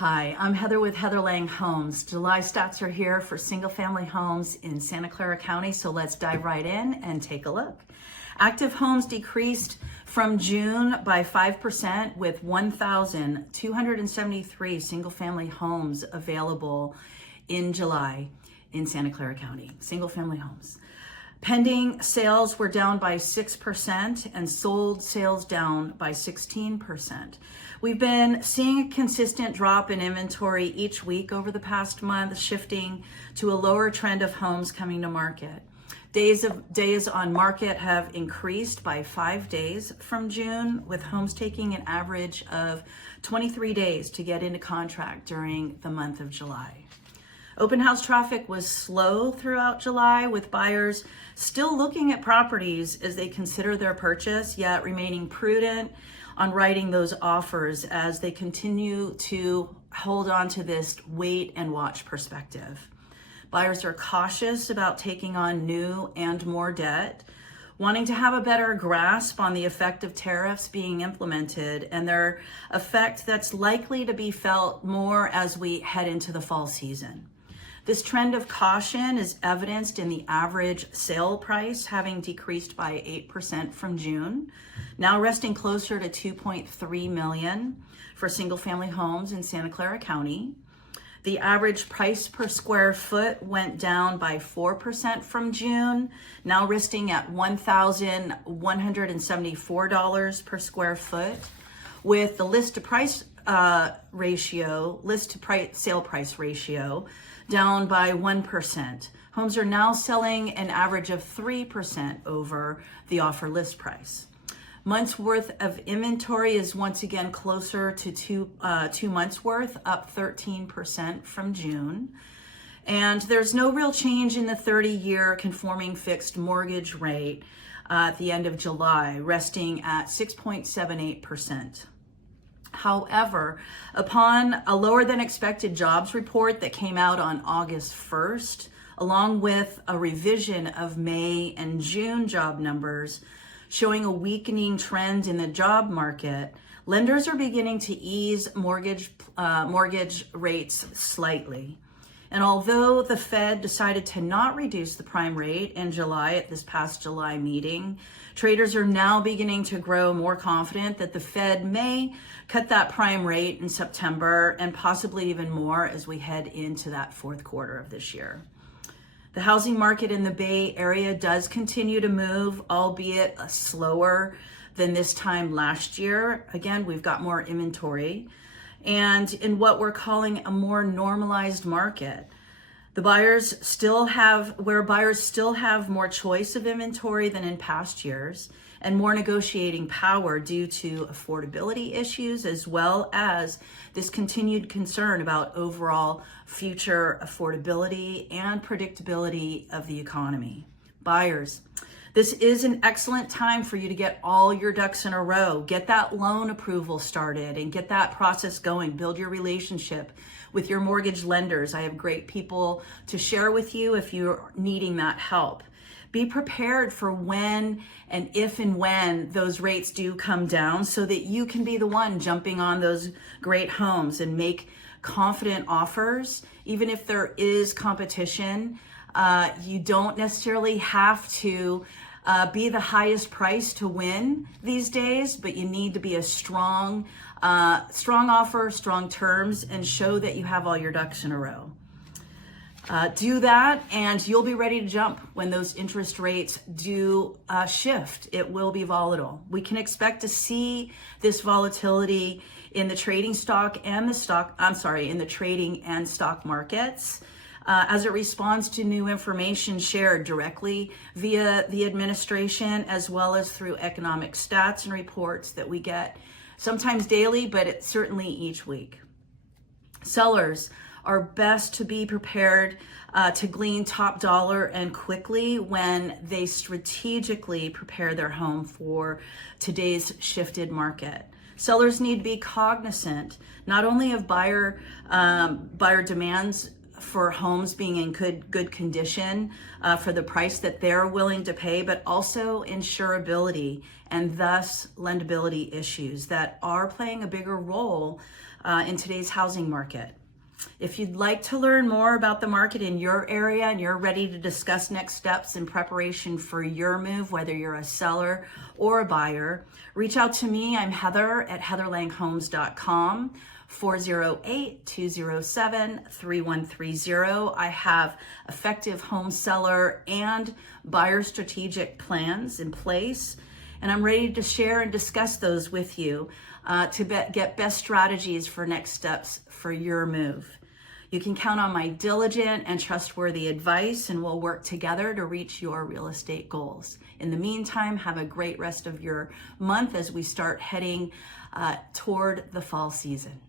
Hi, I'm Heather with Heather Lange Homes. July stats are here for single-family homes in Santa Clara County, so let's dive right in and take a look. Active homes decreased from June by 5% with 1,273 single-family homes available in July in Santa Clara County, single-family homes. Pending sales were down by 6% and sold sales down by 16%. We've been seeing a consistent drop in inventory each week over the past month, shifting to a lower trend of homes coming to market. Days on market have increased by 5 days from June, with homes taking an average of 23 days to get into contract during the month of July. Open house traffic was slow throughout July, with buyers still looking at properties as they consider their purchase, yet remaining prudent on writing those offers as they continue to hold on to this wait and watch perspective. Buyers are cautious about taking on new and more debt, wanting to have a better grasp on the effect of tariffs being implemented and their effect that's likely to be felt more as we head into the fall season. This trend of caution is evidenced in the average sale price having decreased by 8% from June, now resting closer to $2.3 million for single-family homes in Santa Clara County. The average price per square foot went down by 4% from June, now resting at $1,174 per square foot, with the list to sale price ratio down by 1%. Homes are now selling an average of 3% over the offer list price. Months worth of inventory is once again closer to two months worth, up 13% from June. And there's no real change in the 30-year conforming fixed mortgage rate at the end of July, resting at 6.78%. However, upon a lower than expected jobs report that came out on August 1st, along with a revision of May and June job numbers showing a weakening trend in the job market, lenders are beginning to ease mortgage rates slightly. And although the Fed decided to not reduce the prime rate in July at this past July meeting, traders are now beginning to grow more confident that the Fed may cut that prime rate in September and possibly even more as we head into that fourth quarter of this year. The housing market in the Bay Area does continue to move, albeit slower than this time last year. Again, we've got more inventory. And in what we're calling a more normalized market, buyers still have more choice of inventory than in past years and more negotiating power due to affordability issues, as well as this continued concern about overall future affordability and predictability of the economy. Buyers, this is an excellent time for you to get all your ducks in a row, get that loan approval started and get that process going, build your relationship with your mortgage lenders. I have great people to share with you if you're needing that help. Be prepared for when and if and when those rates do come down so that you can be the one jumping on those great homes and make confident offers. Even if there is competition, you don't necessarily have to be the highest price to win these days, but you need to be a strong offer, strong terms, and show that you have all your ducks in a row. Do that and you'll be ready to jump when those interest rates do shift. It will be volatile. We can expect to see this volatility in the trading in the trading and stock markets as it responds to new information shared directly via the administration, as well as through economic stats and reports that we get sometimes daily, but certainly each week. Sellers are best to be prepared to glean top dollar and quickly when they strategically prepare their home for today's shifted market. Sellers need to be cognizant not only of buyer demands for homes being in good condition for the price that they're willing to pay, but also insurability and thus lendability issues that are playing a bigger role in today's housing market. If you'd like to learn more about the market in your area and you're ready to discuss next steps in preparation for your move, whether you're a seller or a buyer, reach out to me. I'm Heather at heatherlangehomes.com, 408-207-3130. I have effective home seller and buyer strategic plans in place, and I'm ready to share and discuss those with you to get best strategies for next steps for your move. You can count on my diligent and trustworthy advice, and we'll work together to reach your real estate goals. In the meantime, have a great rest of your month as we start heading toward the fall season.